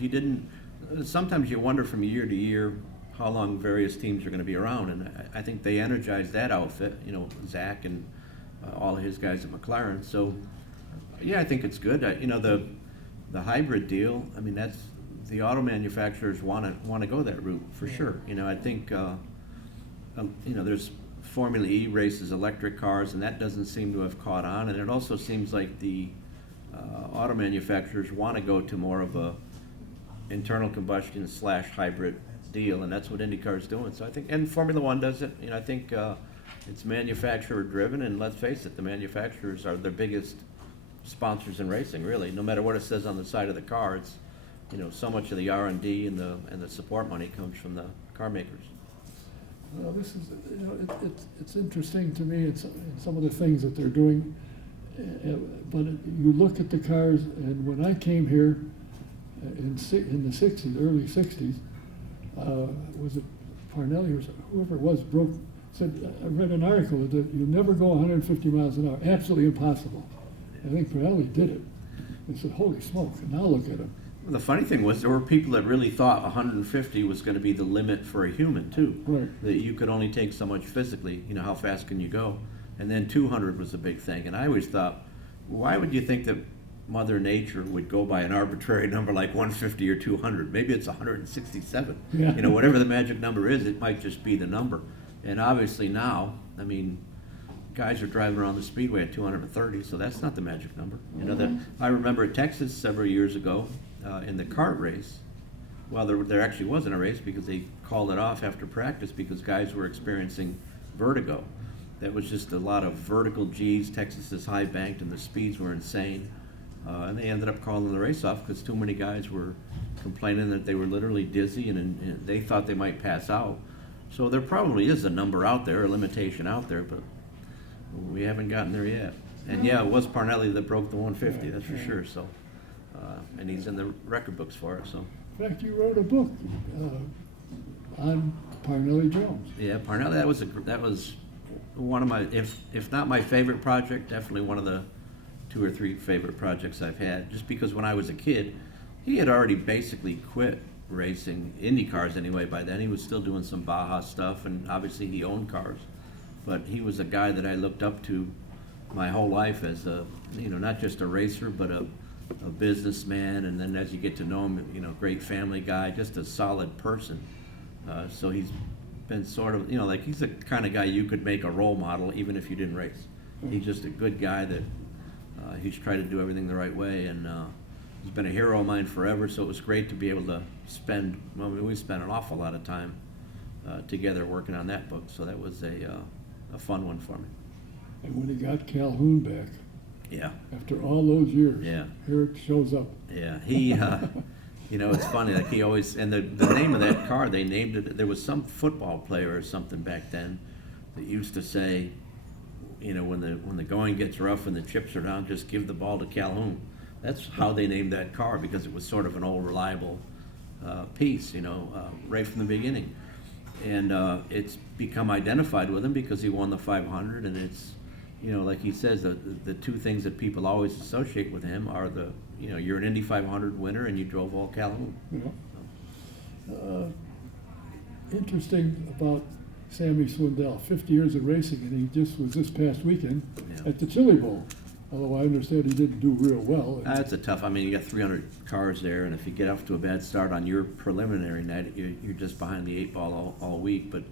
sometimes you wonder from year to year how long various teams are going to be around, and I think they energized that outfit, Zach and all of his guys at McLaren. So, yeah, I think it's good. The hybrid deal, I mean, that's the auto manufacturers want to go that route for sure. I think there's Formula E races electric cars, and that doesn't seem to have caught on. And it also seems like the auto manufacturers want to go to more of a internal combustion / hybrid deal, and that's what IndyCar is doing. So I think, and Formula One does it. I think it's manufacturer driven, and let's face it, the manufacturers are the biggest sponsors in racing, really. No matter what it says on the side of the car, it's so much of the R&D and the support money comes from the car makers. Well, this is it's interesting to me. It's some of the things that they're doing, but you look at the cars, and when I came here in the '60s, early '60s, was it Parnelli or whoever it was said, I read an article that you never go 150 miles an hour, absolutely impossible. I think Pirelli did it. They said, holy smoke, and now look at him. Well, the funny thing was there were people that really thought 150 was going to be the limit for a human, too. Right. That you could only take so much physically, how fast can you go? And then 200 was a big thing. And I always thought, why would you think that Mother Nature would go by an arbitrary number like 150 or 200? Maybe it's 167. Yeah. Whatever the magic number is, it might just be the number. And obviously now, I mean, guys are driving around the speedway at 230, so that's not the magic number. That I remember at Texas several years ago in the kart race. Well, there actually wasn't a race because they called it off after practice because guys were experiencing vertigo. That was just a lot of vertical G's. Texas is high banked and the speeds were insane. And they ended up calling the race off because too many guys were complaining that they were literally dizzy and they thought they might pass out. So there probably is a number out there, a limitation out there, but we haven't gotten there yet. And yeah, it was Parnelli that broke the 150, that's for sure. So, and he's in the record books for it. So. In fact, you wrote a book on Parnelli Jones. Yeah, Parnelli. That was one of my, if not my favorite project, definitely one of the 2 or 3 favorite projects I've had. Just because when I was a kid, he had already basically quit racing Indy cars anyway. By then, he was still doing some Baja stuff, and obviously he owned cars. But he was a guy that I looked up to my whole life as a, not just a racer, but a businessman. And then as you get to know him, great family guy, just a solid person. So he's been sort of, like he's the kind of guy you could make a role model even if you didn't race. He's just a good guy that he's tried to do everything the right way. And he's been a hero of mine forever. So it was great to be able to we spent an awful lot of time together working on that book. So that was a fun one for me. And when he got Calhoun back, yeah, after all those years, yeah, here it shows up. Yeah, You know, it's funny, like he always, and the name of that car, they named it, there was some football player or something back then that used to say, you know, when the going gets rough and the chips are down, just give the ball to Calhoun. That's how they named that car, because it was sort of an old reliable piece, you know, right from the beginning. And it's become identified with him because he won the 500, and it's, you know, like he says, the two things that people always associate with him are you know, you're an Indy 500 winner and you drove all Calhoun. Interesting about Sammy Swindell, 50 years of racing, and he just was this past weekend at the Chili Bowl. Although I understand he didn't do real well. That's a tough, I mean, you got 300 cars there, and if you get off to a bad start on your preliminary night, you're just behind the 8 ball all week. But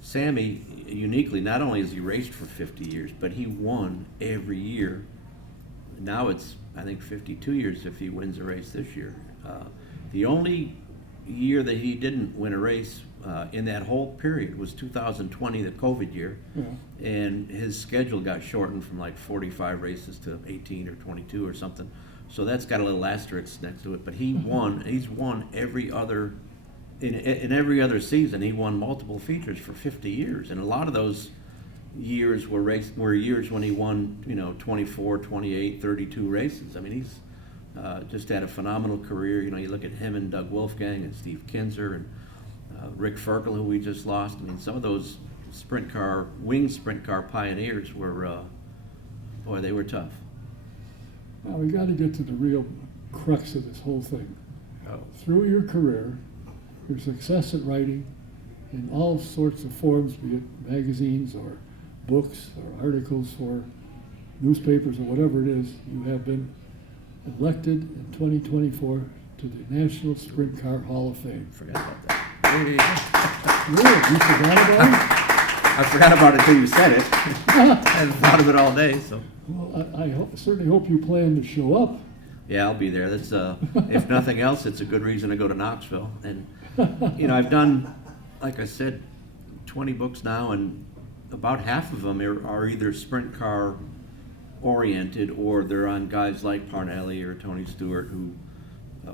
Sammy, uniquely, not only has he raced for 50 years, but he won every year. Now it's, I think, 52 years if he wins a race this year. The only year that he didn't win a race in that whole period was 2020, the COVID year, and his schedule got shortened from like 45 races to 18 or 22 or something. So that's got a little asterisk next to it. But he won. He's won every other in every other season. He won multiple features for 50 years, and a lot of those years were years when he won, you know, 24, 28, 32 races. I mean, he's just had a phenomenal career. You know, you look at him and Doug Wolfgang and Steve Kinzer and Rick Ferkel, who we just lost. I mean, some of those wing sprint car pioneers were, boy, they were tough. Now we got to get to the real crux of this whole thing. Oh. Through your career, your success at writing in all sorts of forms, be it magazines or books or articles for newspapers or whatever it is, you have been elected in 2024 to the National Sprint Car Hall of Fame. Forgot about that. Really? You forgot about it? I forgot about it until you said it. I hadn't thought of it all day, so. Well, I certainly hope you plan to show up. Yeah, I'll be there. That's if nothing else, it's a good reason to go to Knoxville. And you know, I've done, like I said, 20 books now, and about half of them are either sprint car oriented, or they're on guys like Parnelli or Tony Stewart, who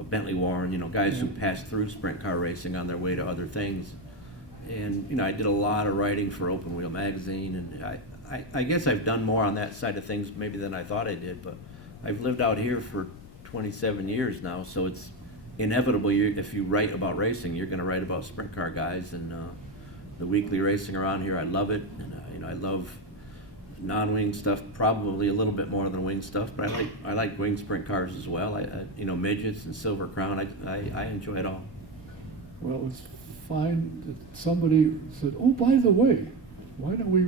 Bentley Warren, you know, guys who passed through sprint car racing on their way to other things. And you know, I did a lot of writing for Open Wheel magazine, and I guess I've done more on that side of things maybe than I thought I did. But I've lived out here for 27 years now, so it's inevitable. If you write about racing, you're going to write about sprint car guys. And the weekly racing around here, I love it, and you know, I love non-wing stuff probably a little bit more than wing stuff, but I like wing sprint cars as well. You know, midgets and Silver Crown. I enjoy it all. Well, it's fine that somebody said, "Oh, by the way, why don't we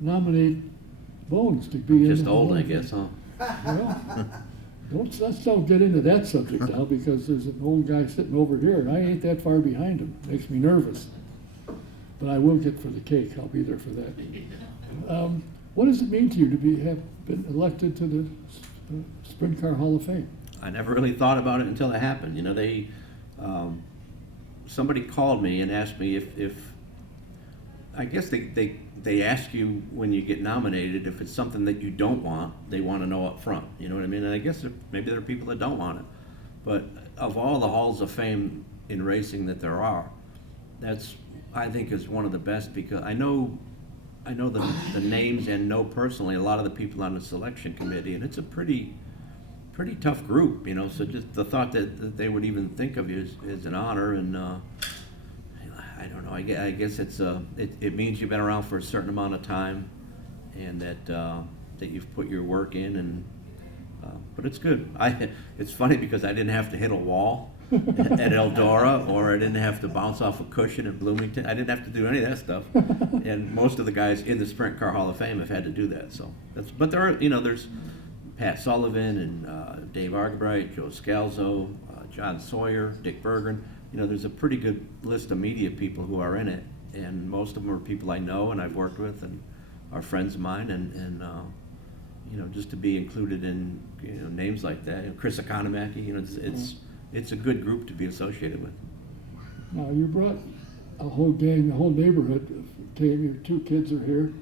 nominate Bones to be in Just the old, Hall I of Fame?" guess, huh? Well, let's don't get into that subject now, because there's an old guy sitting over here, and I ain't that far behind him. Makes me nervous. But I will get for the cake. I'll be there for that. What does it mean to you to have been elected to the Sprint Car Hall of Fame? I never really thought about it until it happened. You know, somebody called me and asked me if I guess they ask you when you get nominated if it's something that you don't want. They want to know up front. You know what I mean? And I guess maybe there are people that don't want it. But of all the halls of fame in racing that there are, that's, I think, is one of the best, because I know the names and know personally a lot of the people on the selection committee, and it's a pretty tough group, you know. So just the thought that they would even think of you is an honor, and I don't know. I guess it means you've been around for a certain amount of time, and that you've put your work in, and but it's good. It's funny because I didn't have to hit a wall at Eldora, or I didn't have to bounce off a cushion at Bloomington. I didn't have to do any of that stuff. And most of the guys in the Sprint Car Hall of Fame have had to do that. So but there are, you know, there's Pat Sullivan and Dave Argabright, Joe Scalzo, John Sawyer, Dick Bergen. You know, there's a pretty good list of media people who are in it, and most of them are people I know and I've worked with and are friends of mine, and you know, just to be included in, you know, names like that, and Chris Economaki, you know, it's a good group to be associated with. Now, you brought a whole gang, the whole neighborhood came. Your two kids are here.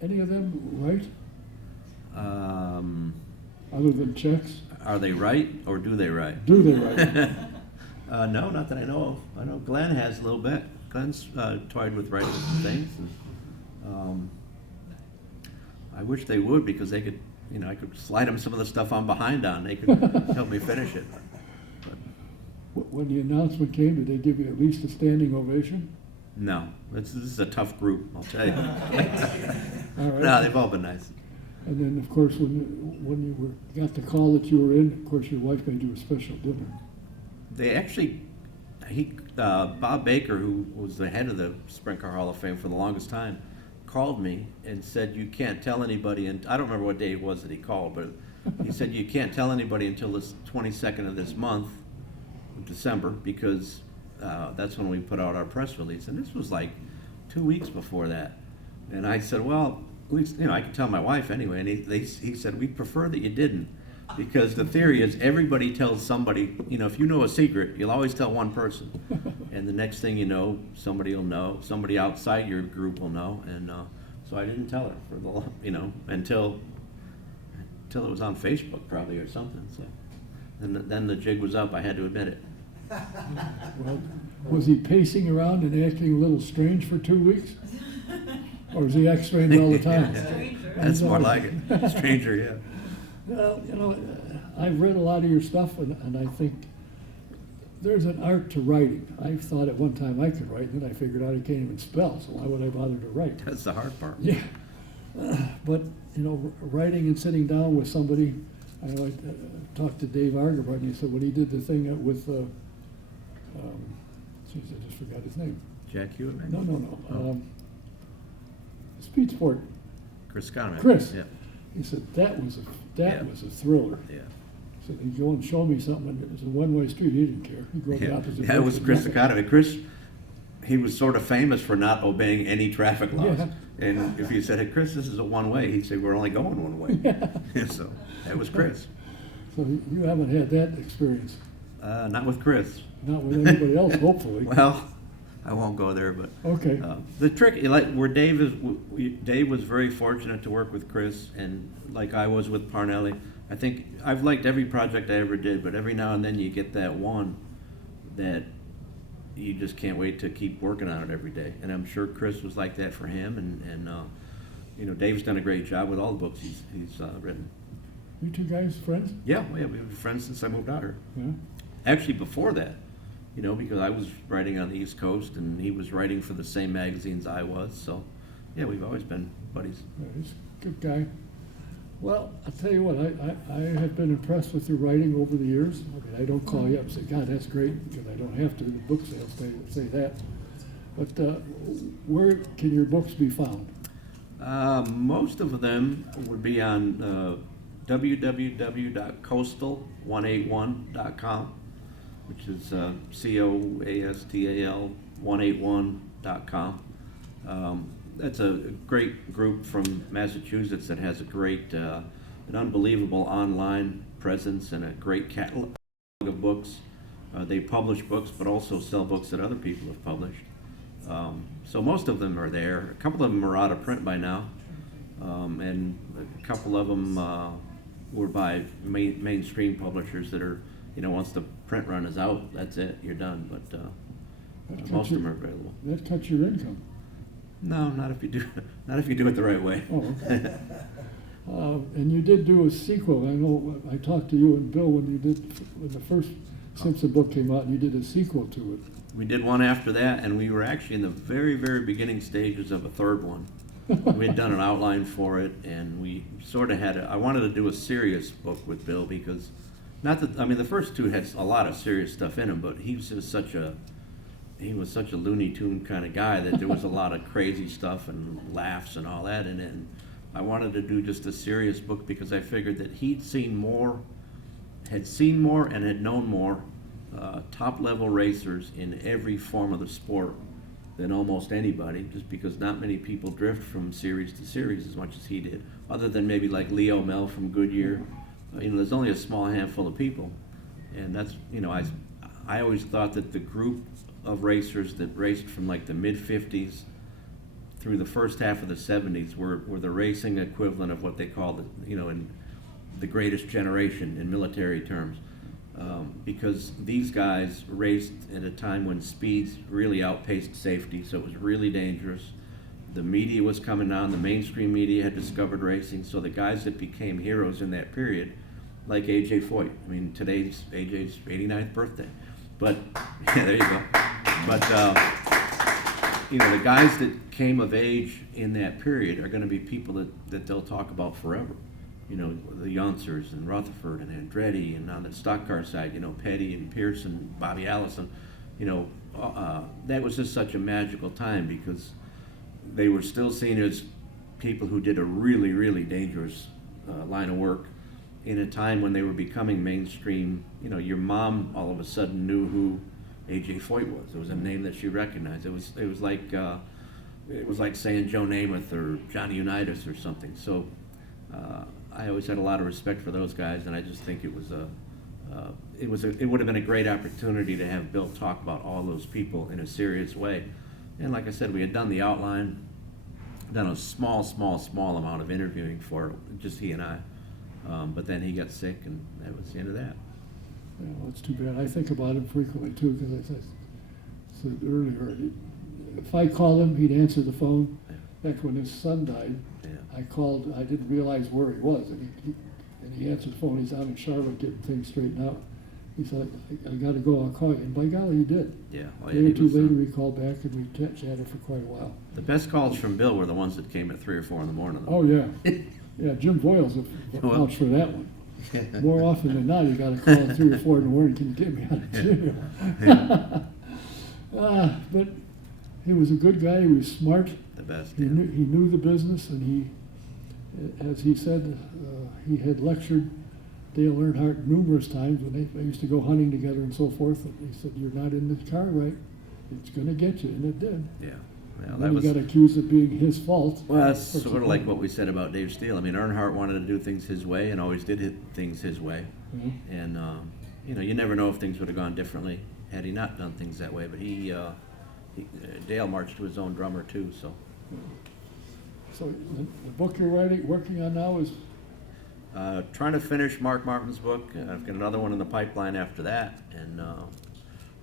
Any of them right? Other than checks? Are they right, or do they write? Do they right? No, not that I know of. I know Glenn has a little bit. Glenn's toyed with writing some things. And, I wish they would, because they could, I could slide them some of the stuff I'm behind on. They could help me finish it. But When the announcement came, did they give you at least a standing ovation? no, this is a tough group, I'll tell you. All right. No, they've all been nice. And then, of course, when you got the call that you were in, of course, your wife made you a special dinner. They actually, Bob Baker, who was the head of the Sprint Car Hall of Fame for the longest time, called me and said, you can't tell anybody, and I don't remember what day it was that he called, but he said, you can't tell anybody until the 22nd of this month, December, because that's when we put out our press release. And this was like 2 weeks before that. And I said, well, at least, I can tell my wife anyway. And he said, we'd prefer that you didn't, because the theory is everybody tells somebody, if you know a secret, you'll always tell one person. And the next thing you know, somebody will know, somebody outside your group will know. And so I didn't tell her for until it was on Facebook probably or something. So then the jig was up. I had to admit it. Well, was he pacing around and acting a little strange for 2 weeks? Or was he act strange all the time? That's more like it. Stranger, yeah. Well, I've read a lot of your stuff, and I think there's an art to writing. I thought at one time I could write, and then I figured out I can't even spell, so why would I bother to write? That's the hard part. Yeah. But, writing and sitting down with somebody, I talked to Dave Argebart, and he said when he did the thing with, I just forgot his name. Jack Hewitt, maybe? No. Oh. Speed Sport. Chris Conrad. Chris. Yeah. He said that was Yeah. a thriller. Yeah. He said he'd go and show me something, and it was a one-way street. He didn't care. He'd go the Yeah, opposite yeah, it was direction. Chris Economy. Chris, he was sort of famous for not obeying any traffic laws. Yeah. And if you said, hey, Chris, this is a one-way, he'd say, we're only going one way. So that was Chris. So you haven't had that experience. Not with Chris. Not with anybody else, hopefully. Well, I won't go there, but Okay. the trick, like where Dave is, Dave was very fortunate to work with Chris, and like I was with Parnelli. I think I've liked every project I ever did, but every now and then you get that one that you just can't wait to keep working on it every day. And I'm sure Chris was like that for him, and Dave's done a great job with all the books he's written. You two guys friends? Yeah, we've been friends since I moved out here. Yeah. Actually, before that, because I was writing on the East Coast and he was writing for the same magazines I was. So, yeah, we've always been buddies. Yeah, he's a good guy. Well, I'll tell you what, I have been impressed with your writing over the years. I don't call you up and say, God, that's great, because I don't have to. The book sales say that. But where can your books be found? Most of them would be on www.coastal181.com, which is COASTAL 181.com. That's a great group from Massachusetts that has a great, an unbelievable online presence and a great catalog of books. They publish books, but also sell books that other people have published. So most of them are there. A couple of them are out of print by now, and a couple of them were by mainstream publishers that are, once the print run is out, that's it, you're done. But most of them are available. That cuts your income. No, not if you do it the right way. Oh, okay. And you did do a sequel. I know I talked to you and Bill when the first Simpson book came out, and you did a sequel to it. We did one after that, and we were actually in the very, very beginning stages of a third one. We had done an outline for it, and we sort of I wanted to do a serious book with Bill, because the first two had a lot of serious stuff in them, but he was such a Looney Tune kind of guy that there was a lot of crazy stuff and laughs and all that in it. And I wanted to do just a serious book because I figured that he'd seen more, and had known more top-level racers in every form of the sport than almost anybody, just because not many people drift from series to series as much as he did, other than maybe like Leo Mel from Goodyear. There's only a small handful of people. And that's, I always thought that the group of racers that raced from like the mid-50s through the first half of the 70s were the racing equivalent of what they called, in the greatest generation in military terms. because these guys raced at a time when speeds really outpaced safety, so it was really dangerous. The media was coming on, the mainstream media had discovered racing, so the guys that became heroes in that period, like A.J. Foyt. I mean, today's A.J.'s 89th birthday. But, yeah, there you go. But, the guys that came of age in that period are going to be people that they'll talk about forever. The Unsers and Rutherford and Andretti, and on the stock car side, Petty and Pearson, Bobby Allison. That was just such a magical time because they were still seen as people who did a really, really dangerous line of work in a time when they were becoming mainstream. Your mom all of a sudden knew who A.J. Foyt was. It was a name that she recognized. It was like saying Joe Namath or Johnny Unitas or something. So I always had a lot of respect for those guys, and I just think it would have been a great opportunity to have Bill talk about all those people in a serious way. And like I said, we had done the outline, done a small amount of interviewing for it, just he and I. But then he got sick, and that was the end of that. Yeah, well, it's too bad. I think about him frequently too, because I said earlier, if I called him, he'd answer the phone. Back when his son died, I called. I didn't realize where he was, and he answered the phone. He's out in Charlotte getting things straightened out. He said, "I got to go. I'll call you." And by golly, he did. Yeah. A day or two later, he called back, and we chatted for quite a while. The best calls from Bill were the ones that came at 3 or 4 in the morning. Oh yeah, yeah. Jim Voiles vouched for that one. More often than not, you got to call at 3 or 4 in the morning. Can you get me out of jail? But he was a good guy. He was smart. The best. He knew the business, and he, as he said, he had lectured Dale Earnhardt numerous times when they used to go hunting together and so forth. And he said, "You're not in the car right. It's going to get you," and it did. Yeah. Well, Then he got accused of being his fault. Well, that's sort of like what we said about Dave Steele. I mean, Earnhardt wanted to do things his way and always did things his way. Mm-hmm. And, you never know if things would have gone differently had he not done things that way. But Dale marched to his own drummer, too, so. So the book you're working on now is? Trying to finish Mark Martin's book. I've got another one in the pipeline after that, and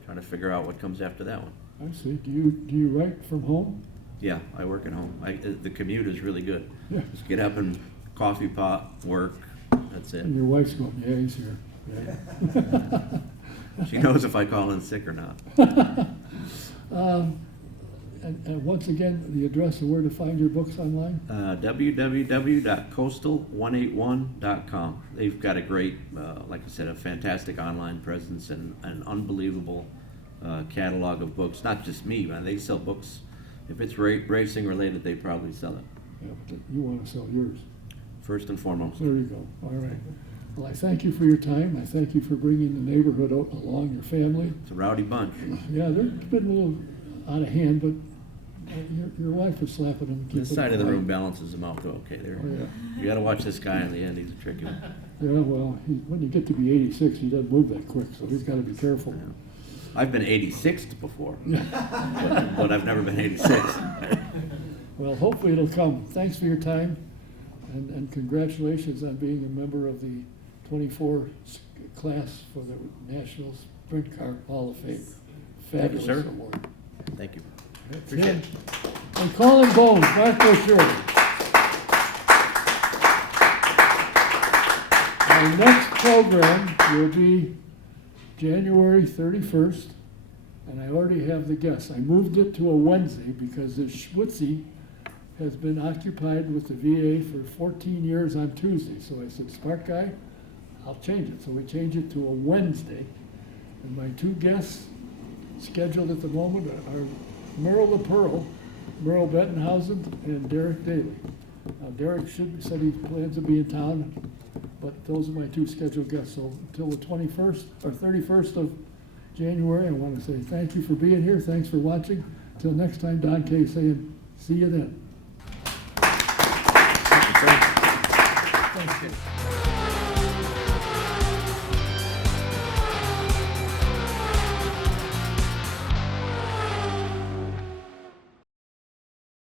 trying to figure out what comes after that one. I see. Do you write from home? Yeah, I work at home. The commute is really good. Yeah. Just get up and coffee pot, work. That's it. And your wife's going, "Yeah, he's here." Yeah. She knows if I call in sick or not. And once again, the address of where to find your books online? www.coastal181.com. They've got a great, like I said, a fantastic online presence and an unbelievable catalog of books. Not just me, man. They sell books. If it's racing related, they probably sell it. Yeah, but you want to sell yours. First and foremost. There you go. All right. Well, I thank you for your time. I thank you for bringing the neighborhood along, your family. It's a rowdy bunch. Yeah, they've been a little out of hand, but your wife was slapping them. This side of the room balances them out, though. Okay, there. Oh, yeah. You got to watch this guy in the end. He's a tricky one. Yeah, well, when you get to be 86, he doesn't move that quick, so he's got to be careful. Yeah. I've been 86 before, but I've never been 86. Well, hopefully it'll come. Thanks for your time, and congratulations on being a member of the 24 class for the National Sprint Car Hall of Fame. Fabulous sir. award. Thank you. That's Appreciate it. it. And Colin Bones, Mark Bourcier. Our next program will be January 31st, and I already have the guests. I moved it to a Wednesday because the Schwitzy has been occupied with the VA for 14 years on Tuesday. So I said, "Smart guy, I'll change it." So we changed it to a Wednesday. And my two guests scheduled at the moment are Merle the Pearl, Merle Bettenhausen, and Derek Daly. Now Derek said he plans to be in town, but those are my two scheduled guests. So until the 21st or 31st of January, I want to say thank you for being here. Thanks for watching. Until next time, Don Kay saying, see you then. Thank you. Thank you.